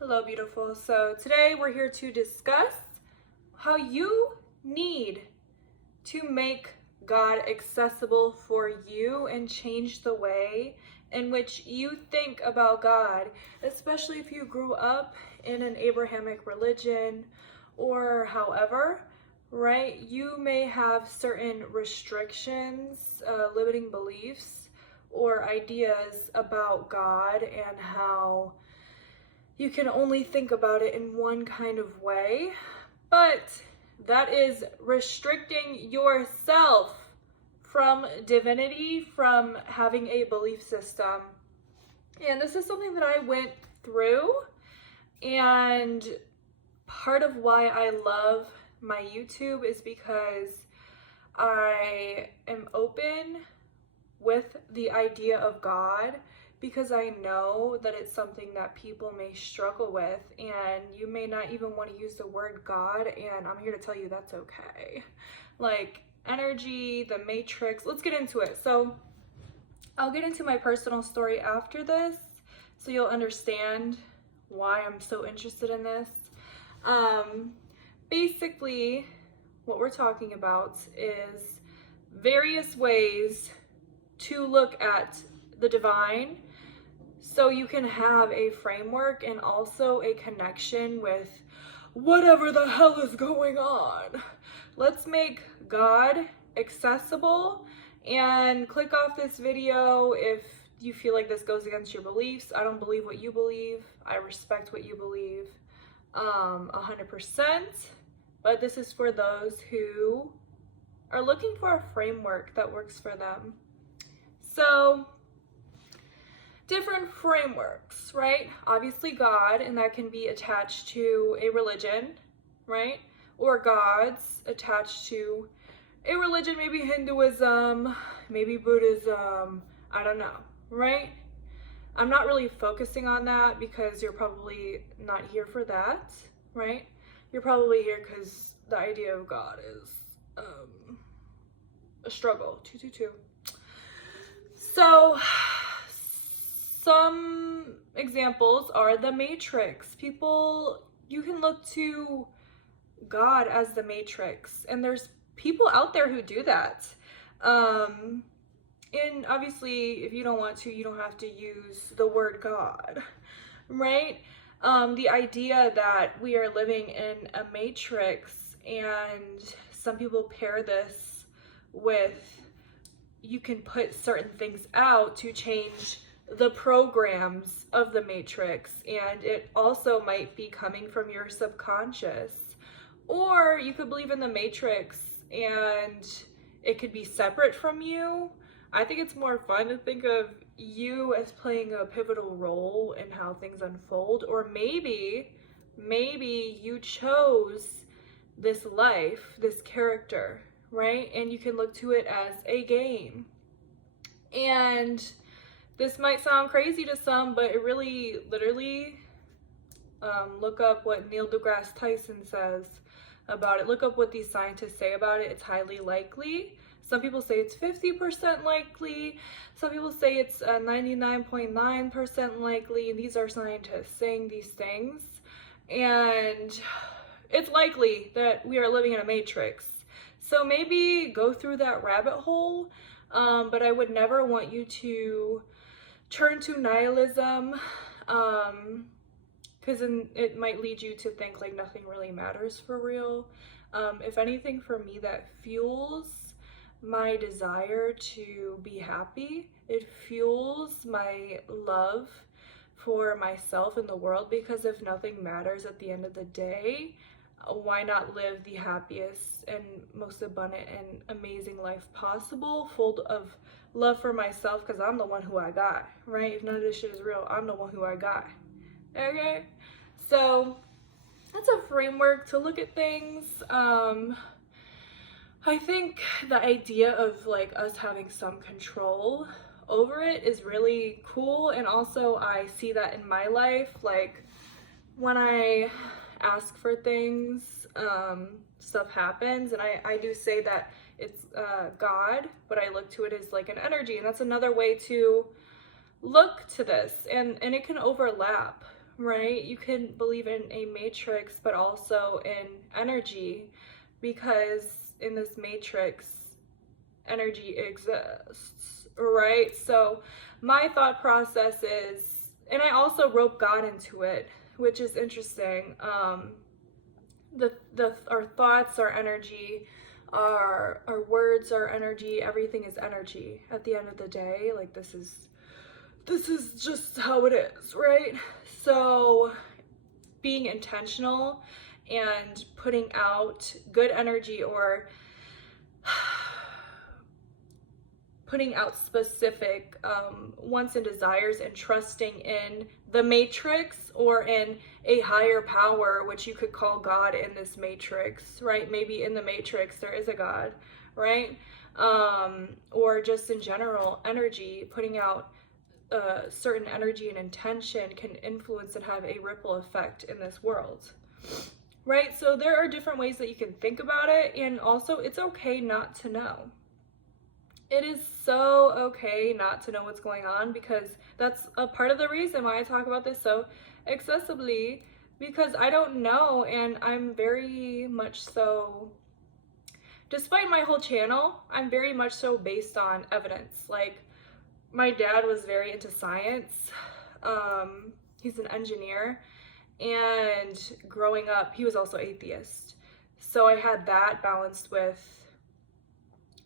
Hello, beautiful. So today we're here to discuss how you need to make God accessible for you and change the way in which you think about God, especially if you grew up in an Abrahamic religion or however, right? You may have certain restrictions, limiting beliefs, or ideas about God and how you can only think about it in one kind of way, but that is restricting yourself from divinity, from having a belief system. And this is something that I went through, and part of why I love my YouTube is because I am open with the idea of God, because I know that it's something that people may struggle with, and you may not even want to use the word God, and I'm here to tell you that's okay. Like energy, the matrix, let's get into it. So I'll get into my personal story after this so you'll understand why I'm so interested in this. Basically, what we're talking about is various ways to look at the divine so you can have a framework and also a connection with whatever the hell is going on. Let's make God accessible, and click off this video if you feel like this goes against your beliefs. I don't believe what you believe. I respect what you believe 100%, but this is for those who are looking for a framework that works for them. So, different frameworks, right? Obviously God, and that can be attached to a religion, right? Or gods attached to a religion, maybe Hinduism, maybe Buddhism, I don't know, right? I'm not really focusing on that because you're probably not here for that, right? You're probably here because the idea of God is a struggle. 222. So, some examples are the Matrix. You can look to God as the Matrix, and there's people out there who do that. And obviously, if you don't want to, you don't have to use the word God, right? The idea that we are living in a matrix, and some people pair this with you can put certain things out to change the programs of the matrix, and it also might be coming from your subconscious. Or you could believe in the matrix and it could be separate from you. I think it's more fun to think of you as playing a pivotal role in how things unfold. Or maybe you chose this life, this character, right? And you can look to it as a game. And this might sound crazy to some, but it really, literally, look up what Neil deGrasse Tyson says about it. Look up what these scientists say about it. It's highly likely. Some people say it's 50% likely. Some people say it's 99.9% likely. These are scientists saying these things. And it's likely that we are living in a matrix. So maybe go through that rabbit hole, but I would never want you to turn to nihilism, because it might lead you to think like nothing really matters for real. If anything, for me, that fuels my desire to be happy. It fuels my love for myself and the world, because if nothing matters at the end of the day, why not live the happiest and most abundant and amazing life possible, full of love for myself, because I'm the one who I got, right? If none of this shit is real, I'm the one who I got. Okay? So that's a framework to look at things. I think the idea of like us having some control over it is really cool, and also I see that in my life. Like when I ask for things, stuff happens, and I do say that it's God, but I look to it as like an energy, and that's another way to look to this, and it can overlap, right? You can believe in a matrix, but also in energy, because in this matrix, energy exists, right? So my thought process is, and I also rope God into it, which is interesting. Our thoughts are energy, our words are energy, everything is energy at the end of the day. Like this is just how it is, right? So being intentional and putting out good energy, or putting out specific wants and desires, and trusting in the matrix or in a higher power, which you could call God in this matrix, right? Maybe in the matrix there is a God, right? Or just in general, energy, putting out certain energy and intention can influence and have a ripple effect in this world, right? So there are different ways that you can think about it, and also it's okay not to know. It is so okay not to know what's going on, because that's a part of the reason why I talk about this so accessibly, because I don't know, and I'm very much so, despite my whole channel, I'm very much so based on evidence. Like, my dad was very into science. He's an engineer, and growing up, he was also atheist. So I had that balanced with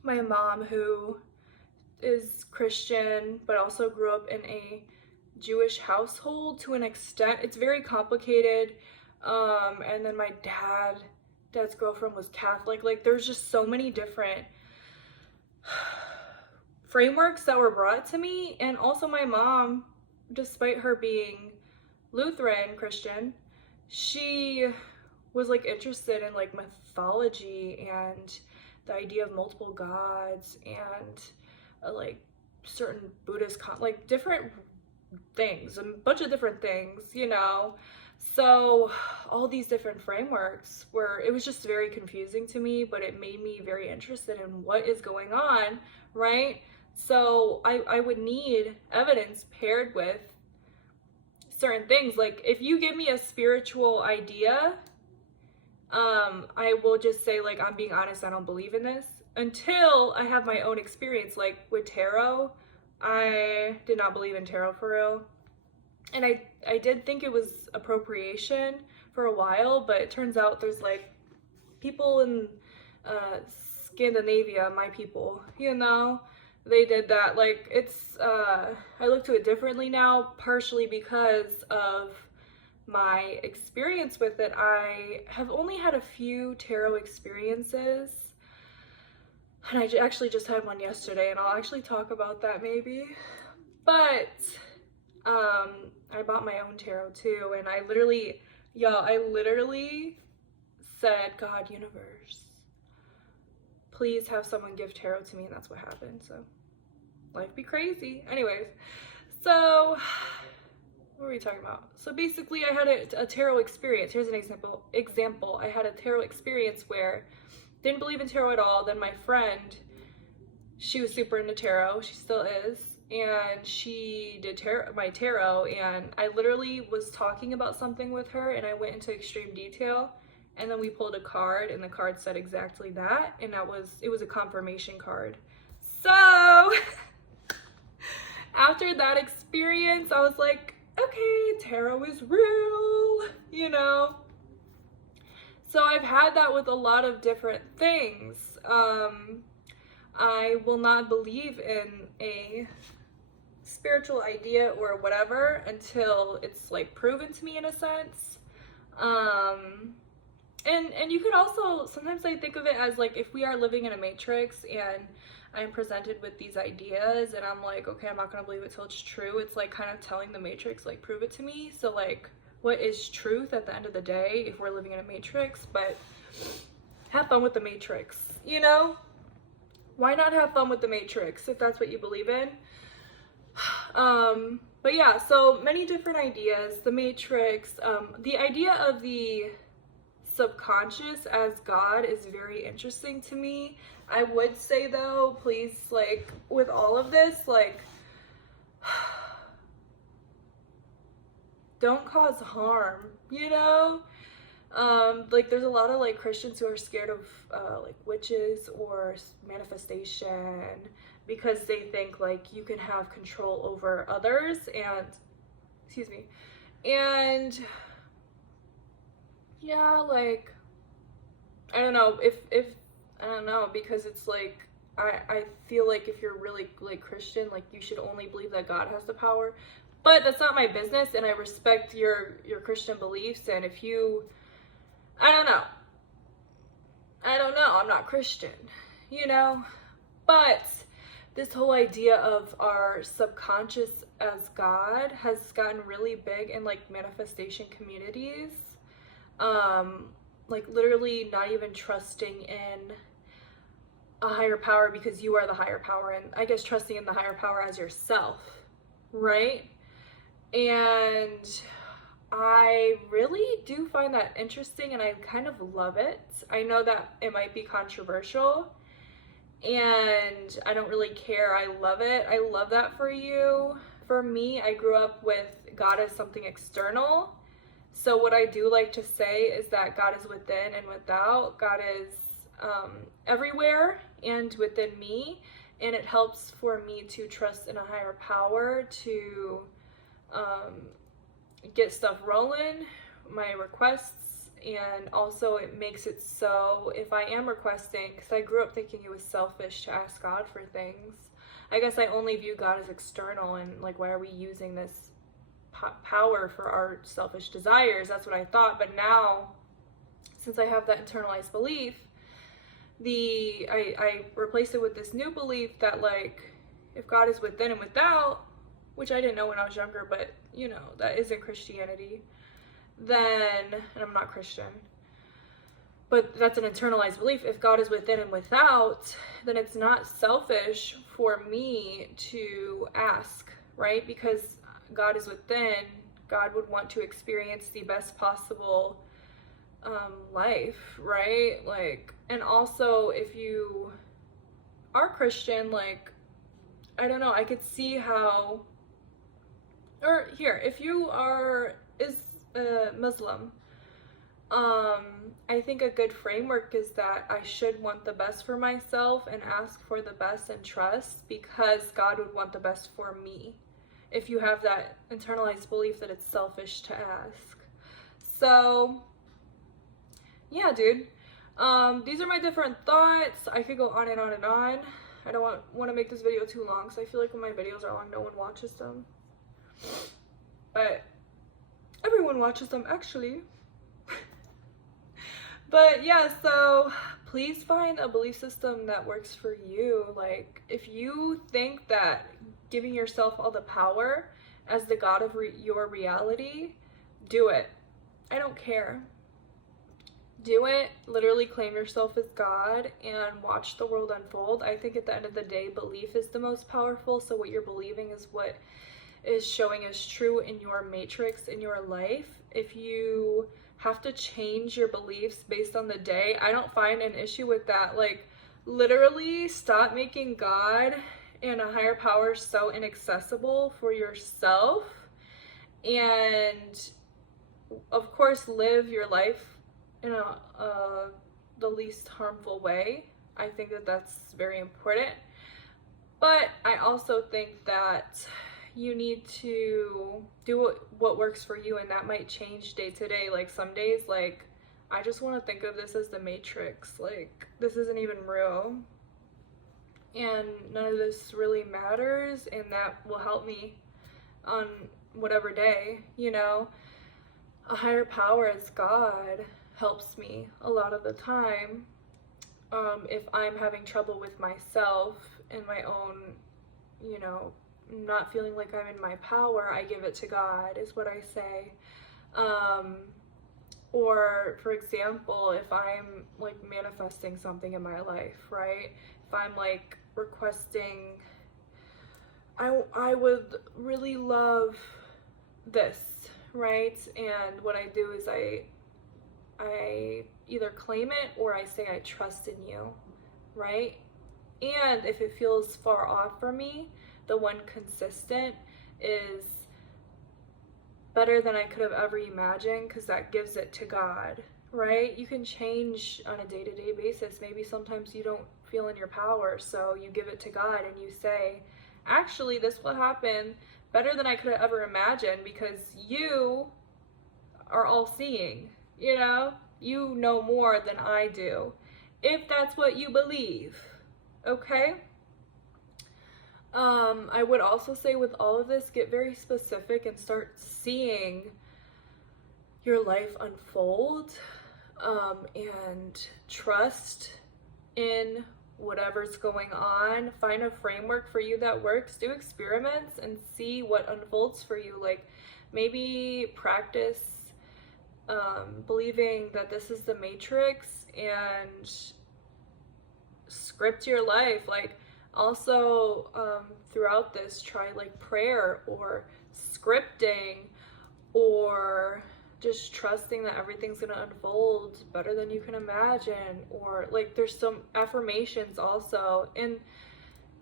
my mom, who is Christian, but also grew up in a Jewish household to an extent. It's very complicated. And then my dad's girlfriend was Catholic. Like, there's just so many different frameworks that were brought to me. And also my mom, despite her being Lutheran Christian, she was like interested in like mythology and the idea of multiple gods, and like certain Buddhist like different things, a bunch of different things, you know. So all these different frameworks it was just very confusing to me, but it made me very interested in what is going on, right? So I would need evidence paired with certain things. Like, if you give me a spiritual idea, I will just say, like, I'm being honest, I don't believe in this until I have my own experience. Like with tarot, I did not believe in tarot for real. And I did think it was appropriation for a while, but it turns out there's like people in Scandinavia, my people, you know, they did that. Like, it's I look to it differently now, partially because of my experience with it. I have only had a few tarot experiences, and I actually just had one yesterday, and I'll actually talk about that maybe. But I bought my own tarot too, and I literally said, God, universe, please have someone give tarot to me, and that's what happened. So life be crazy. Anyways, so what were we talking about? So basically, I had a tarot experience. Here's an example. I had a tarot experience where didn't believe in tarot at all. Then my friend, she was super into tarot. She still is. And she did my tarot, and I literally was talking about something with her, and I went into extreme detail, and then we pulled a card, and the card said exactly that, and it was a confirmation card. So after that experience, I was like, okay, tarot is real, you know? So I've had that with a lot of different things. I will not believe in a spiritual idea or whatever until it's like proven to me, in a sense. And you could also, sometimes I think of it as like, if we are living in a matrix and I'm presented with these ideas and I'm like, okay, I'm not gonna believe it till it's true. It's like kind of telling the matrix, like, prove it to me. So like, what is truth at the end of the day if we're living in a matrix? But have fun with the matrix, you know? Why not have fun with the matrix if that's what you believe in? But yeah, so many different ideas. The matrix, the idea of the subconscious as God is very interesting to me. I would say though, please, like, with all of this, like, don't cause harm, you know? Like there's a lot of like Christians who are scared of like witches or manifestation because they think like you can have control over others and, excuse me, and yeah, like I don't know if I don't know, because it's like I feel like if you're really like Christian, like you should only believe that God has the power. But that's not my business, and I respect your Christian beliefs. And if you, I don't know. I don't know. I'm not Christian, you know? But this whole idea of our subconscious as God has gotten really big in like manifestation communities. Like literally not even trusting in a higher power because you are the higher power, and I guess trusting in the higher power as yourself, right? And I really do find that interesting and I kind of love it. I know that it might be controversial and I don't really care. I love it. I love that for you. For me, I grew up with God as something external. So what I do like to say is that God is within and without. God is everywhere and within me. And it helps for me to trust in a higher power to get stuff rolling, my requests, and also it makes it so if I am requesting, because I grew up thinking it was selfish to ask God for things. I guess I only view God as external and like, why are we using this power for our selfish desires? That's what I thought. But now, since I have that internalized belief, I replaced it with this new belief that like, if God is within and without, which I didn't know when I was younger, but you know, that isn't Christianity, then, and I'm not Christian, but that's an internalized belief. If God is within and without, then it's not selfish for me to ask, right? Because God is within, God would want to experience the best possible life, right? Like, and also if you are Christian, like, I don't know, I could see how, or here, if you are Muslim, I think a good framework is that I should want the best for myself and ask for the best and trust because God would want the best for me. If you have that internalized belief that it's selfish to ask. So, yeah, dude. These are my different thoughts. I could go on and on and on. I don't want to make this video too long because I feel like when my videos are long, no one watches them. But everyone watches them actually. But yeah, so please find a belief system that works for you. Like, if you think that giving yourself all the power as the God of your reality, do it. I don't care. Do it. Literally claim yourself as God and watch the world unfold. I think at the end of the day, belief is the most powerful. So what you're believing is what is showing as true in your matrix, in your life. If you have to change your beliefs based on the day, I don't find an issue with that. Like, literally stop making God and a higher power so inaccessible for yourself, and of course live your life in the least harmful way. I think that that's very important, but I also think that you need to do what works for you, and that might change day to day. Like, some days, like, I just want to think of this as the Matrix. Like, this isn't even real and none of this really matters, and that will help me on whatever day, you know. A higher power as God helps me a lot of the time. If I'm having trouble with myself and my own, you know, not feeling like I'm in my power, I give it to God, is what I say. Or for example, if I'm like manifesting something in my life, right? If I'm like requesting, I would really love this, right? And what I do is I either claim it or I say I trust in you, right? And if it feels far off for me, the one consistent is better than I could have ever imagined, because that gives it to God, right? You can change on a day-to-day basis. Maybe sometimes you don't feel in your power, so you give it to God and you say, actually, this will happen better than I could have ever imagined, because you are all seeing, you know more than I do, if that's what you believe. Okay? I would also say with all of this, get very specific and start seeing your life unfold, and trust in whatever's going on. Find a framework for you that works. Do experiments and see what unfolds for you. Like, maybe practice believing that this is the matrix and script your life. Like, also throughout this, try like prayer or scripting, or just trusting that everything's gonna unfold better than you can imagine. Or like, there's some affirmations also. And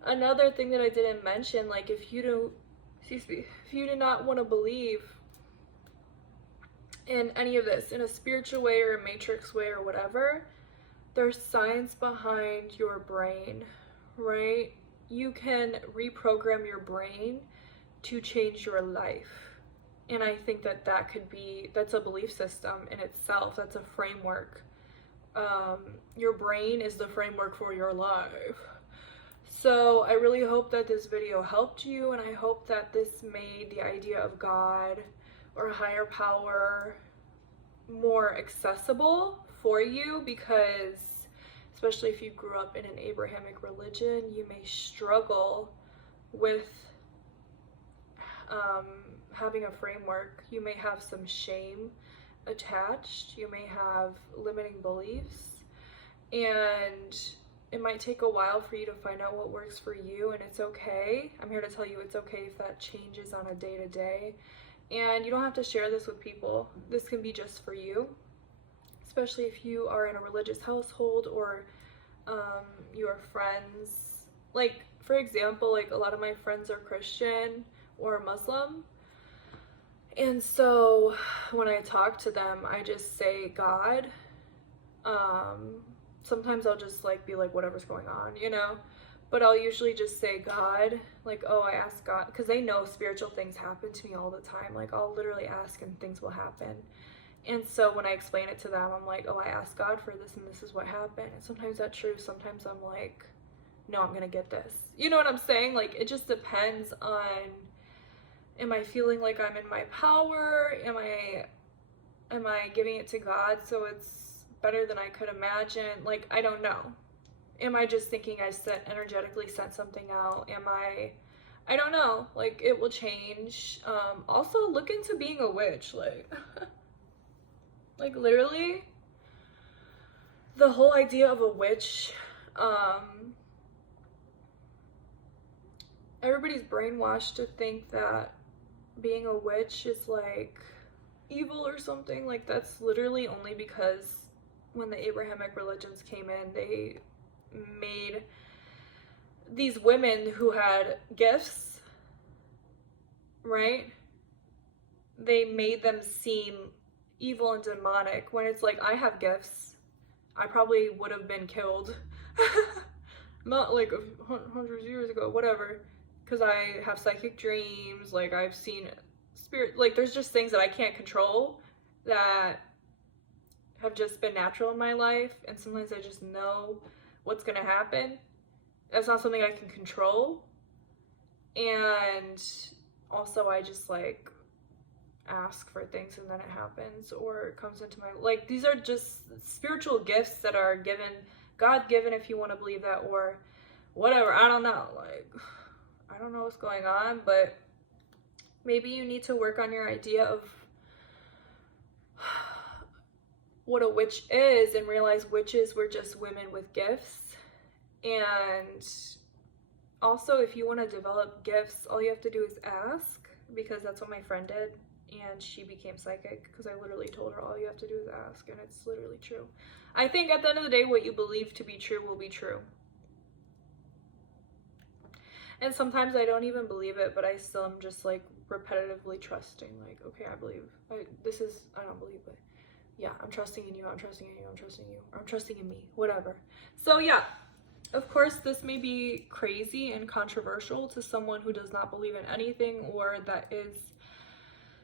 another thing that I didn't mention, like, if you do not want to believe in any of this in a spiritual way or a matrix way or whatever, there's science behind your brain, right? You can reprogram your brain to change your life. And I think that's a belief system in itself. That's a framework. Your brain is the framework for your life. So I really hope that this video helped you, and I hope that this made the idea of God or a higher power more accessible for you, because especially if you grew up in an Abrahamic religion, you may struggle with having a framework. You may have some shame attached. You may have limiting beliefs, and it might take a while for you to find out what works for you, and it's okay. I'm here to tell you it's okay if that changes on a day-to-day. And you don't have to share this with people. This can be just for you, especially if you are in a religious household, or your friends. Like, for example, like, a lot of my friends are Christian or Muslim. And so when I talk to them, I just say God. Sometimes I'll just like be like, whatever's going on, but I'll usually just say God. Like, oh, I asked God, because they know spiritual things happen to me all the time. Like, I'll literally ask and things will happen. And so when I explain it to them, I'm like, oh, I asked God for this and this is what happened. And sometimes that's true. Sometimes I'm like, no, I'm gonna get this. You know what I'm saying? Like, it just depends on, am I feeling like I'm in my power? Am I giving it to God so it's better than I could imagine? Like, I don't know. Am I just thinking I energetically sent something out? I don't know. Like, it will change. Also, look into being a witch. Like literally, the whole idea of a witch, everybody's brainwashed to think that being a witch is like evil or something. Like, that's literally only because when the Abrahamic religions came in, they made these women who had gifts, right? They made them seem evil and demonic, when it's like, I have gifts. I probably would have been killed not like 100 years ago, whatever, because I have psychic dreams. Like, I've seen spirit. Like, there's just things that I can't control that have just been natural in my life, and sometimes I just know what's gonna happen. That's not something I can control. And also, I just like ask for things and then it happens, or it comes into my, like, these are just spiritual gifts that are given, God given, if you want to believe that, or whatever. I don't know. Like, I don't know what's going on, but maybe you need to work on your idea of what a witch is, and realize witches were just women with gifts. And also, if you want to develop gifts, all you have to do is ask, because that's what my friend did, and she became psychic, because I literally told her all you have to do is ask, and it's literally true. I think at the end of the day, what you believe to be true will be true. And sometimes I don't even believe it, but I still am just like repetitively trusting, like, okay, I believe, I don't believe, but yeah, I'm trusting in you, I'm trusting in you, I'm trusting in you, or I'm trusting in me, whatever. So yeah, of course, this may be crazy and controversial to someone who does not believe in anything, or that is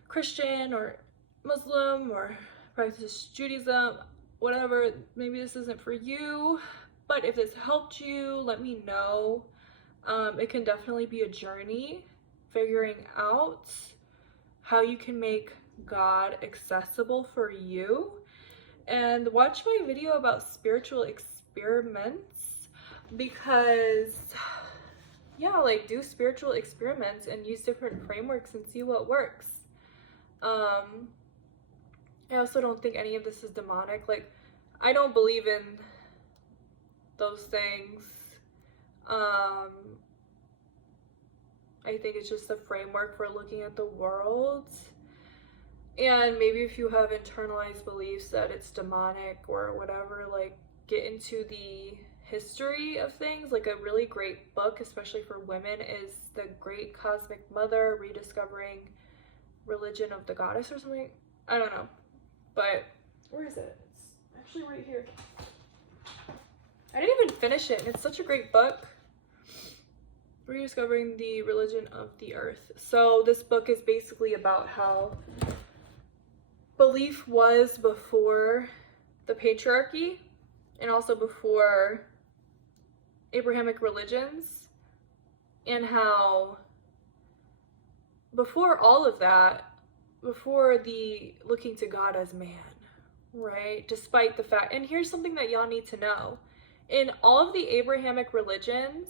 Christian or Muslim or practice Judaism, whatever. Maybe this isn't for you, but if this helped you, let me know. It can definitely be a journey figuring out how you can make God accessible for you. And watch my video about spiritual experiments, because yeah, like, do spiritual experiments and use different frameworks and see what works. I also don't think any of this is demonic. Like, I don't believe in those things. I think it's just a framework for looking at the world. And maybe if you have internalized beliefs that it's demonic or whatever, like, get into the history of things. Like, a really great book, especially for women, is The Great Cosmic Mother, Rediscovering Religion of the Goddess or something. I don't know. But where is it? It's actually right here. I didn't even finish it, and it's such a great book. Rediscovering the Religion of the Earth. So this book is basically about how belief was before the patriarchy and also before Abrahamic religions, and how before all of that, before the looking to God as man, right? Despite the fact, and here's something that y'all need to know. In all of the Abrahamic religions,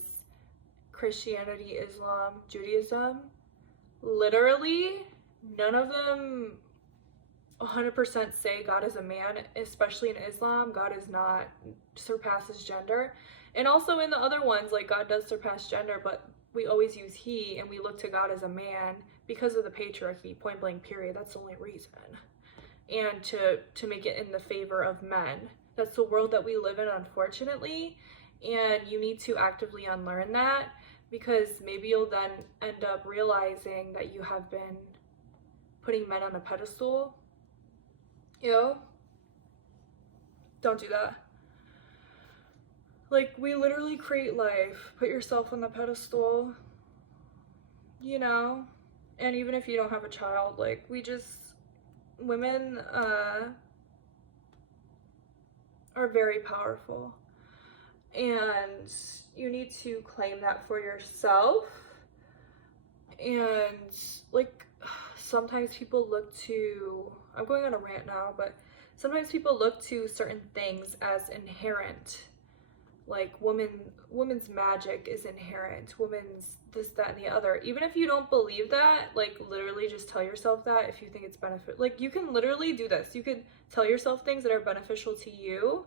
Christianity, Islam, Judaism, literally none of them 100% say God is a man. Especially in Islam, God is not, surpasses gender. And also in the other ones, like, God does surpass gender, but we always use he, and we look to God as a man because of the patriarchy, point blank, period. That's the only reason. And to make it in the favor of men. That's the world that we live in, unfortunately. And you need to actively unlearn that, because maybe you'll then end up realizing that you have been putting men on a pedestal. You know? Don't do that. Like, we literally create life. Put yourself on the pedestal, you know? And even if you don't have a child, like, women are very powerful. And you need to claim that for yourself. And, like, sometimes people look to, I'm going on a rant now, but sometimes people look to certain things as inherent. Like, women's magic is inherent, women's this, that, and the other. Even if you don't believe that, like, literally just tell yourself that if you think it's benefit. Like, you can literally do this. You can tell yourself things that are beneficial to you,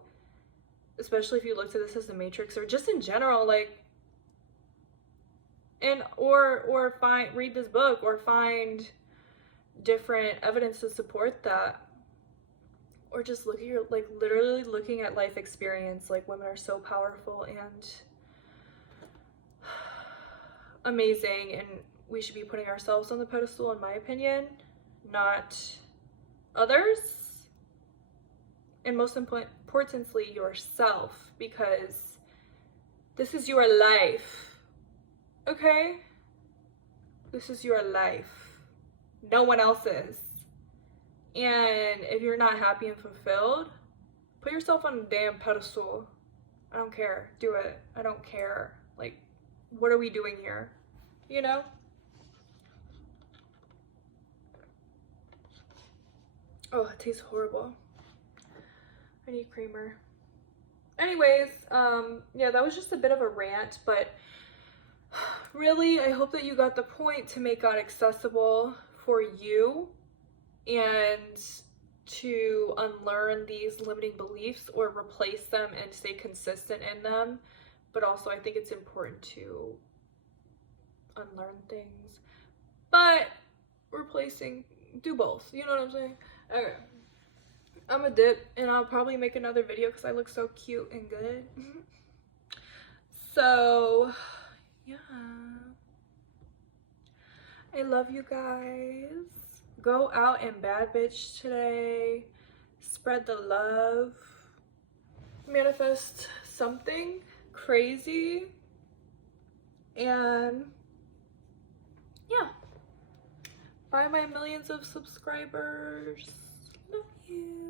especially if you look to this as the Matrix, or just in general, like, and or read this book, or find different evidence to support that. Or just look at your, like, literally looking at life experience. Like, women are so powerful and amazing, and we should be putting ourselves on the pedestal, in my opinion, not others. And most importantly, yourself, because this is your life, okay? This is your life. No one else's. And if you're not happy and fulfilled, put yourself on a damn pedestal. I don't care. Do it. I don't care. Like, what are we doing here? You know? Oh, it tastes horrible. I need creamer. Anyways, yeah, that was just a bit of a rant, but really, I hope that you got the point, to make God accessible for you, and to unlearn these limiting beliefs or replace them and stay consistent in them. But also, I think it's important to unlearn things, but do both, you know what I'm saying? Okay, I'm a dip, and I'll probably make another video because I look so cute and good. So yeah, I love you guys. Go out and bad bitch today. Spread the love. Manifest something crazy. And yeah. Bye my millions of subscribers. Love you.